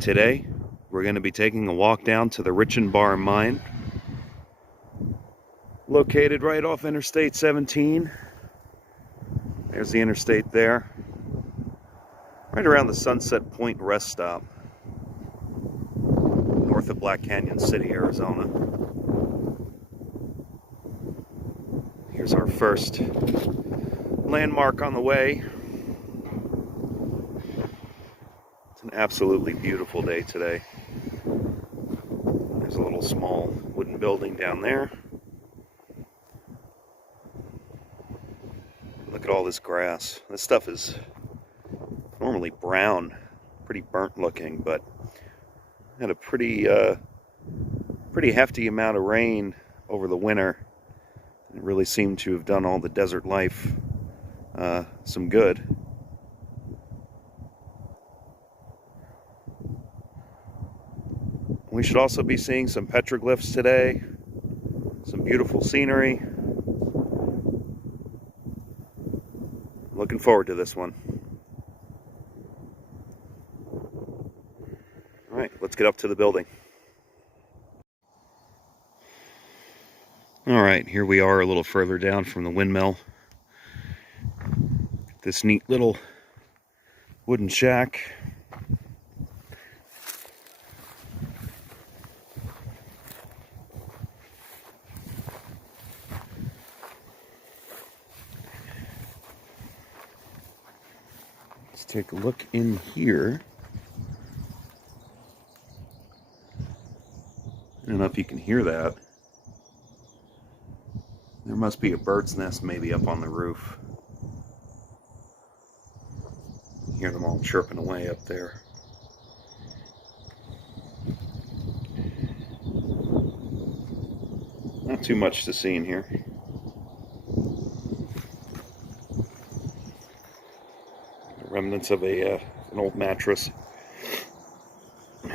Today, we're going to be taking a walk down to the Richinbar mine, located right off Interstate 17. There's the interstate there, right around the Sunset Point rest stop, north of Black Canyon City, Arizona. Here's our first landmark on the way. It's an absolutely beautiful day today. There's a little small wooden building down there. Look at all this grass. This stuff is normally brown, pretty burnt looking, but had a pretty hefty amount of rain over the winter. It really seemed to have done all the desert life some good. We should also be seeing some petroglyphs today, some beautiful scenery. Looking forward to this one. All right, let's get up to the building. All right, here we are a little further down from the windmill. This neat little wooden shack. Let's take a look in here. I don't know if you can hear that. There must be a bird's nest maybe up on the roof. You hear them all chirping away up there. Not too much to see in here. Remnants of an old mattress. A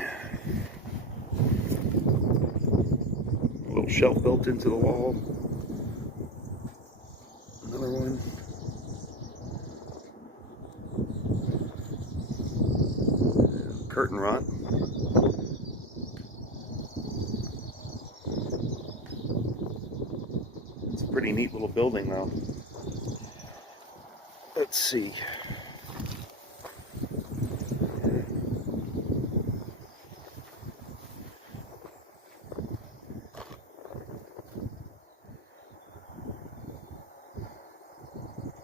little shelf built into the wall. Another one. Curtain rod. It's a pretty neat little building though. Let's see.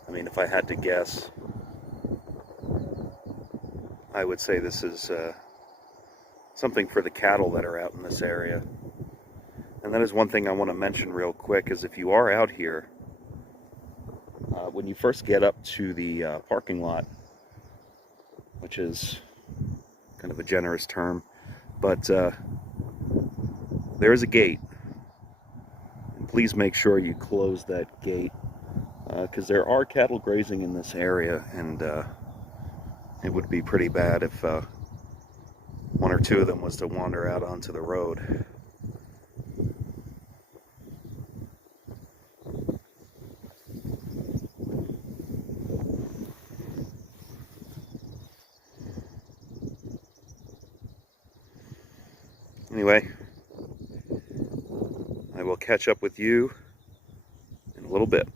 I mean, if I had to guess, I would say this is something for the cattle that are out in this area. And that is one thing I want to mention real quick, is if you are out here, when you first get up to the parking lot, which is kind of a generous term, but there is a gate. And please make sure you close that gate, because there are cattle grazing in this area, and it would be pretty bad if one or two of them was to wander out onto the road. Anyway, I will catch up with you in a little bit.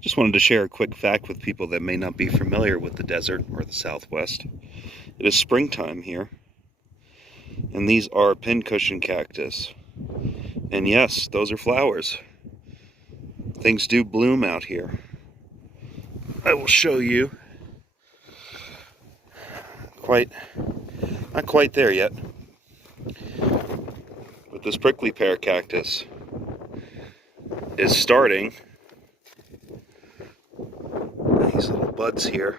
Just wanted to share a quick fact with people that may not be familiar with the desert or the Southwest. It is springtime here, and these are pincushion cactus. And yes, those are flowers. Things do bloom out here. I will show you. Not quite there yet. But this prickly pear cactus is starting. These little buds here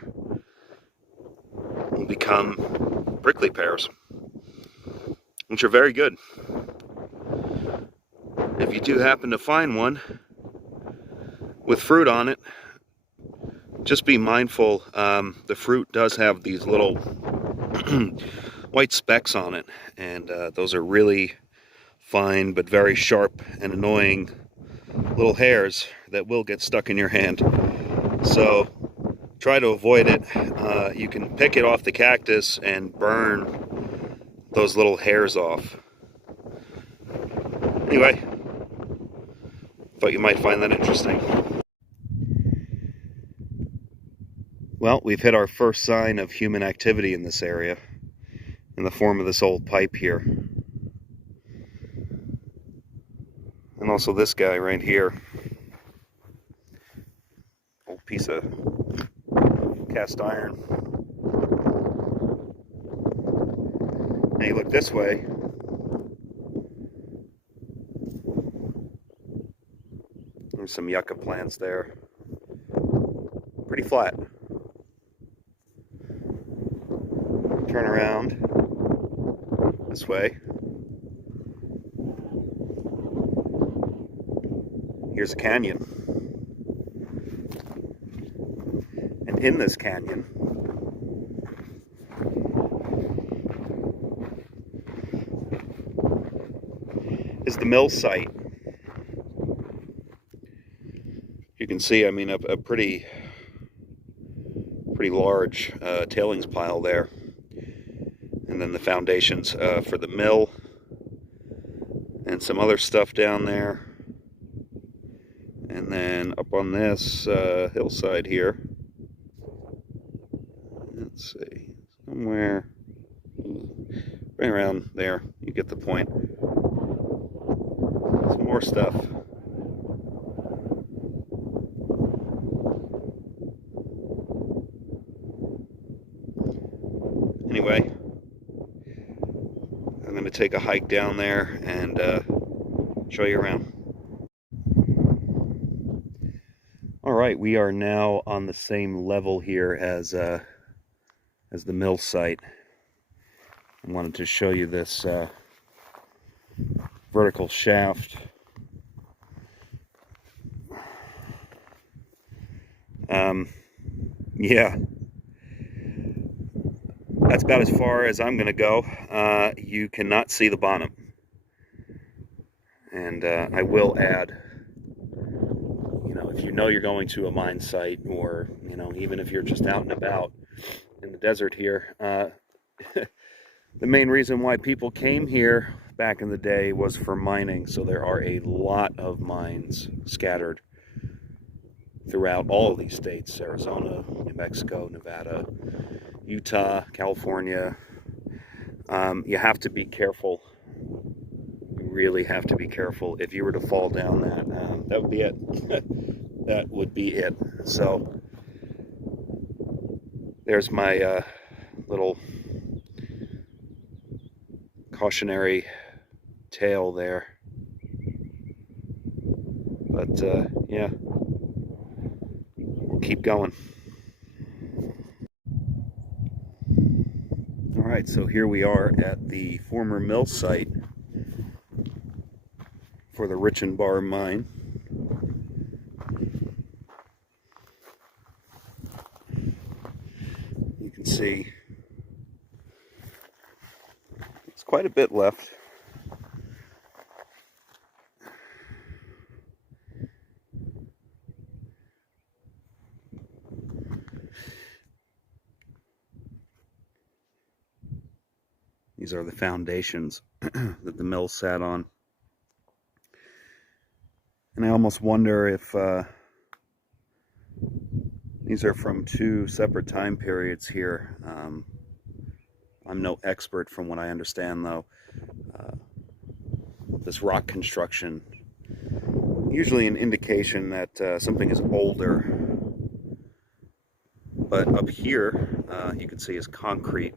will become prickly pears, which are very good. If you do happen to find one with fruit on it, just be mindful. The fruit does have these little white specks on it, and those are really fine but very sharp and annoying little hairs that will get stuck in your hand. So try to avoid it. You can pick it off the cactus and burn those little hairs off. Anyway, thought you might find that interesting. Well, we've hit our first sign of human activity in this area in the form of this old pipe here. And also this guy right here. Old piece of cast iron. Now you look this way. There's some yucca plants there. Pretty flat. Turn around this way. Here's a canyon. And in this canyon is the mill site. You can see, I mean, a pretty large tailings pile there. And then the foundations for the mill and some other stuff down there. And then up on this hillside here, let's see, somewhere right around there, you get the point. Some more stuff. Anyway, I'm going to take a hike down there and show you around. All right, we are now on the same level here as the mill site. I wanted to show you this vertical shaft. Yeah, that's about as far as I'm going to go. You cannot see the bottom. And I will add, if you know you're going to a mine site, or even if you're just out and about in the desert here, the main reason why people came here back in the day was for mining. So there are a lot of mines scattered throughout all of these states: Arizona, New Mexico, Nevada, Utah, California. You have to be careful. You really have to be careful. If you were to fall down that would be it. That would be it. So there's my little cautionary tale there. But yeah, we'll keep going. All right, so here we are at the former mill site for the Richinbar mine. You can see it's quite a bit left. These are the foundations that the mill sat on. And I almost wonder if these are from two separate time periods here. I'm no expert, from what I understand, though. This rock construction, usually an indication that something is older. But up here, you can see is concrete.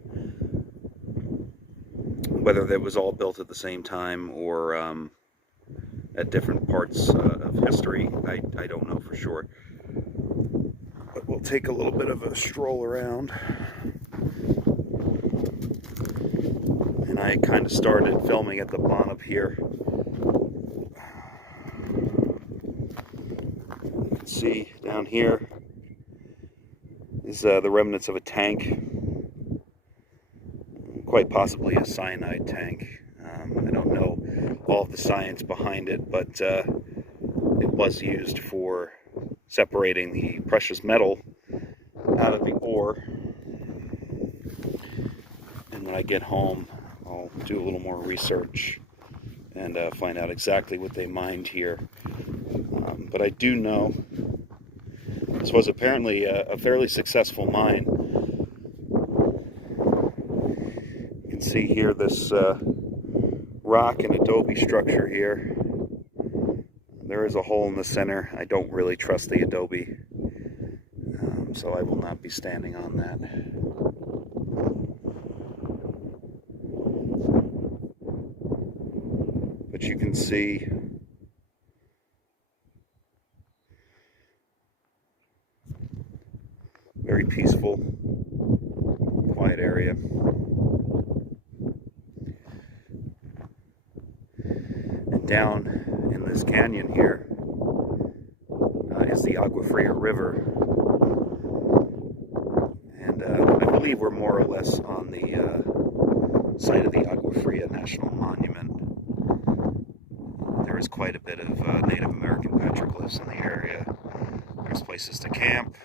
Whether that was all built at the same time or at different parts of history, I don't know for sure. But we'll take a little bit of a stroll around. And I kind of started filming at the bottom up here. You can see down here is the remnants of a tank. Quite possibly a cyanide tank. I don't know all of the science behind it, but it was used for separating the precious metal out of the ore. And when I get home, I'll do a little more research and find out exactly what they mined here. But I do know this was apparently a fairly successful mine. You can see here this rock and adobe structure here. There is a hole in the center. I don't really trust the adobe, so I will not be standing on that. But you can see very peaceful, quiet area. And down in this canyon here is the Agua Fria River. And I believe we're more or less on the site of the Agua Fria National Monument. There is quite a bit of Native American petroglyphs in the area. There's places to camp,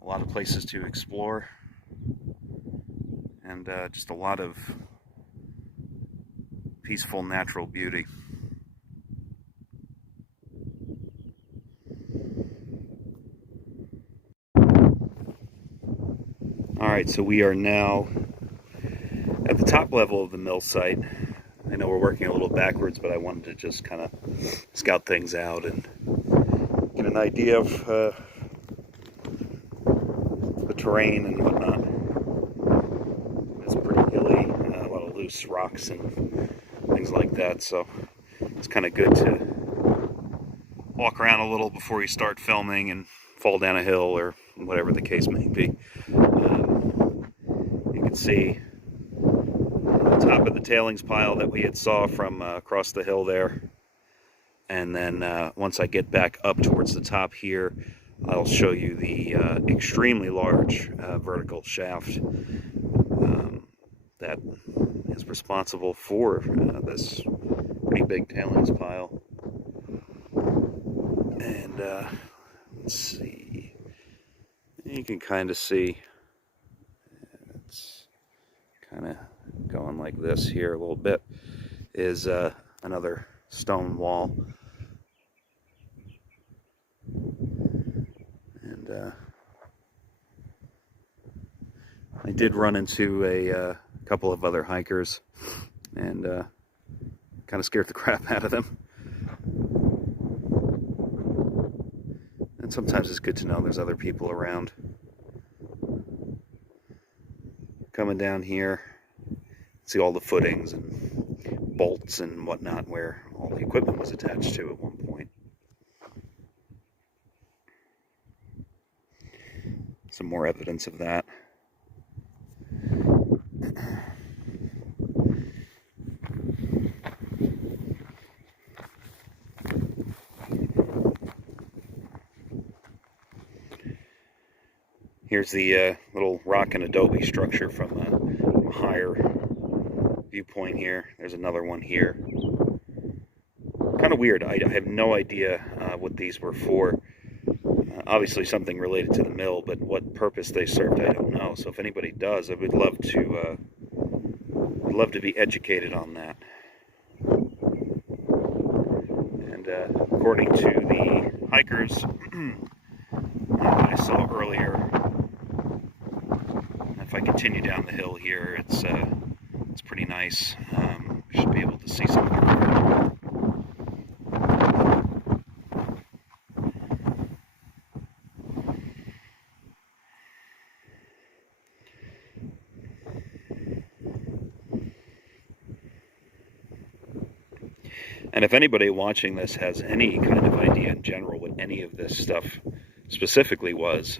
a lot of places to explore, and just a lot of peaceful natural beauty. Alright, so we are now at the top level of the mill site. I know we're working a little backwards, but I wanted to just kind of scout things out and get an idea of the terrain and whatnot. It's pretty hilly, a lot of loose rocks and things like that, so it's kind of good to walk around a little before you start filming and fall down a hill or whatever the case may be. You can see the top of the tailings pile that we had saw from across the hill there, and then once I get back up towards the top here, I'll show you the extremely large vertical shaft that is responsible for this pretty big tailings pile. And let's see, you can kind of see it's kind of going like this here a little bit, is another stone wall. And I did run into a couple of other hikers and kind of scared the crap out of them. And sometimes it's good to know there's other people around. Coming down here, see all the footings and bolts and whatnot where all the equipment was attached to at one point. Some more evidence of that. Here's the little rock and adobe structure from a higher viewpoint here. There's another one here. Kind of weird. I have no idea what these were for. Obviously something related to the mill, but what purpose they served, I don't know. So if anybody does, I would love to be educated on that. And according to the hikers I saw earlier, if I continue down the hill here, it's pretty nice. Should be able to see some of the river. And if anybody watching this has any kind of idea in general what any of this stuff specifically was,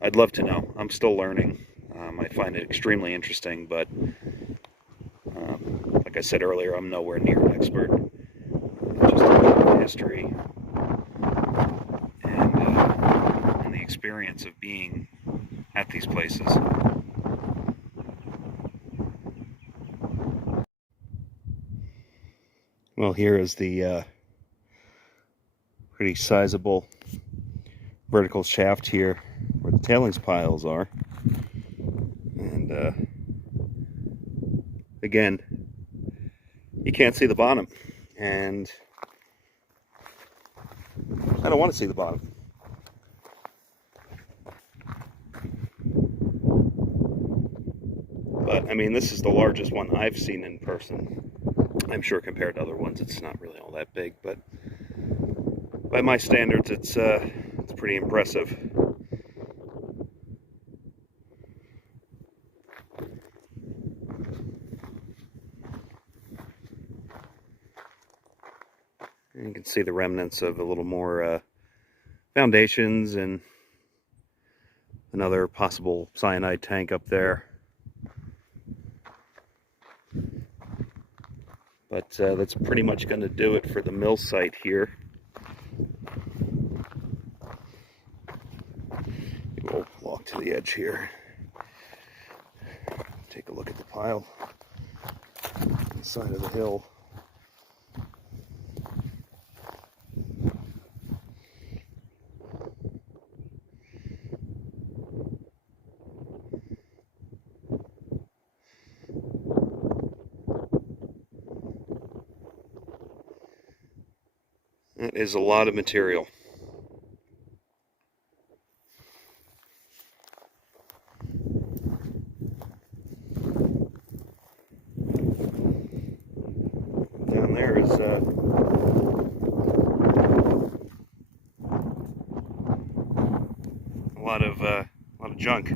I'd love to know. I'm still learning. I find it extremely interesting, but like I said earlier, I'm nowhere near an expert. Just a history and the experience of being at these places. Well, here is the pretty sizable vertical shaft here where the tailings piles are. And again, you can't see the bottom, and I don't want to see the bottom. But I mean, this is the largest one I've seen in person. I'm sure compared to other ones, it's not really all that big, but by my standards, it's pretty impressive. And you can see the remnants of a little more foundations and another possible cyanide tank up there. But that's pretty much going to do it for the mill site here. We'll walk to the edge here. Take a look at the pile on the side of the hill. That is a lot of material. Down there is a lot of junk.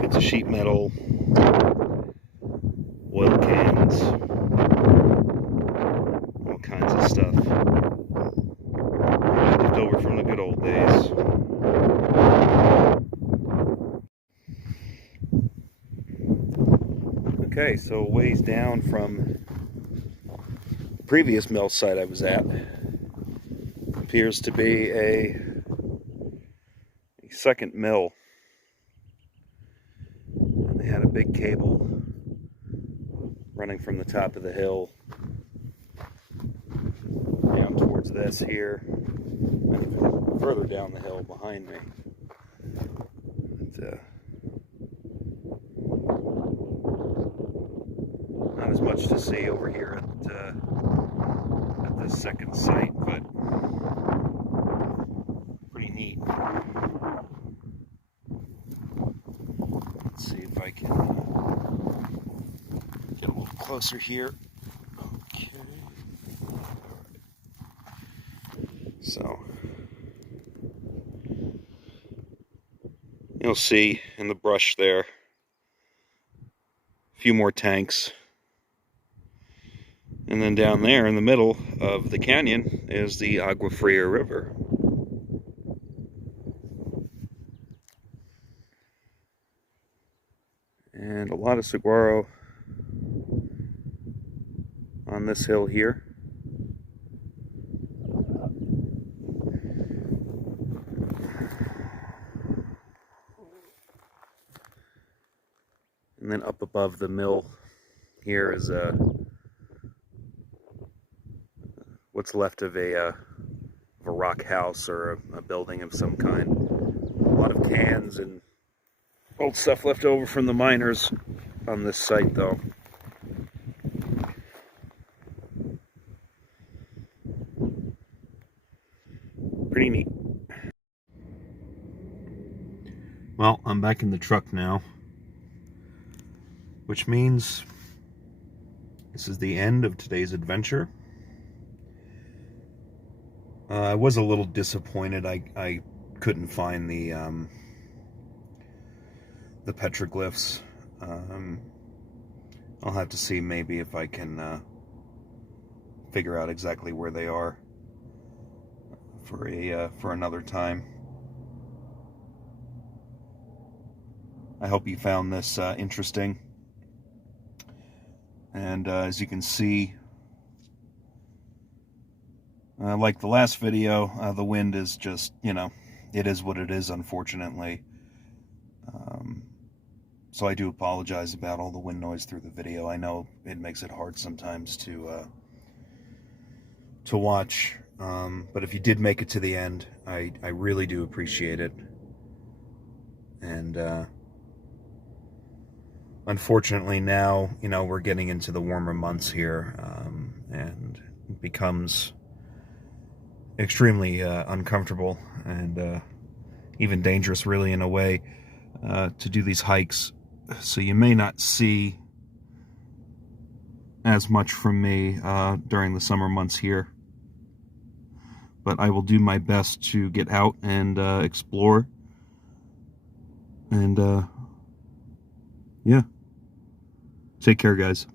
Bits of sheet metal, oil cans, all kinds of stuff left over from the good old days. Okay, so a ways down from the previous mill site I was at appears to be a second mill. And they had a big cable running from the top of the hill down towards this here, and even further down the hill behind me. And, not as much to see over here at this second site, but pretty neat. Let's see if I can get a little closer here. Okay. All right. So you'll see in the brush there a few more tanks. And then down there in the middle of the canyon is the Agua Fria River. And a lot of saguaro on this hill here. And then up above the mill here is what's left of a rock house or a building of some kind. A lot of cans and old stuff left over from the miners on this site, though. Pretty neat. Well, I'm back in the truck now, which means this is the end of today's adventure. I was a little disappointed I couldn't find the petroglyphs. I'll have to see maybe if I can figure out exactly where they are for another time. I hope you found this interesting. And as you can see, like the last video, the wind is just, it is what it is, unfortunately. So I do apologize about all the wind noise through the video. I know it makes it hard sometimes to to watch. But if you did make it to the end, I really do appreciate it. And unfortunately now, you know, we're getting into the warmer months here, and it becomes extremely uncomfortable and even dangerous, really, in a way, to do these hikes. So you may not see as much from me during the summer months here, but I will do my best to get out and explore. And yeah, take care, guys.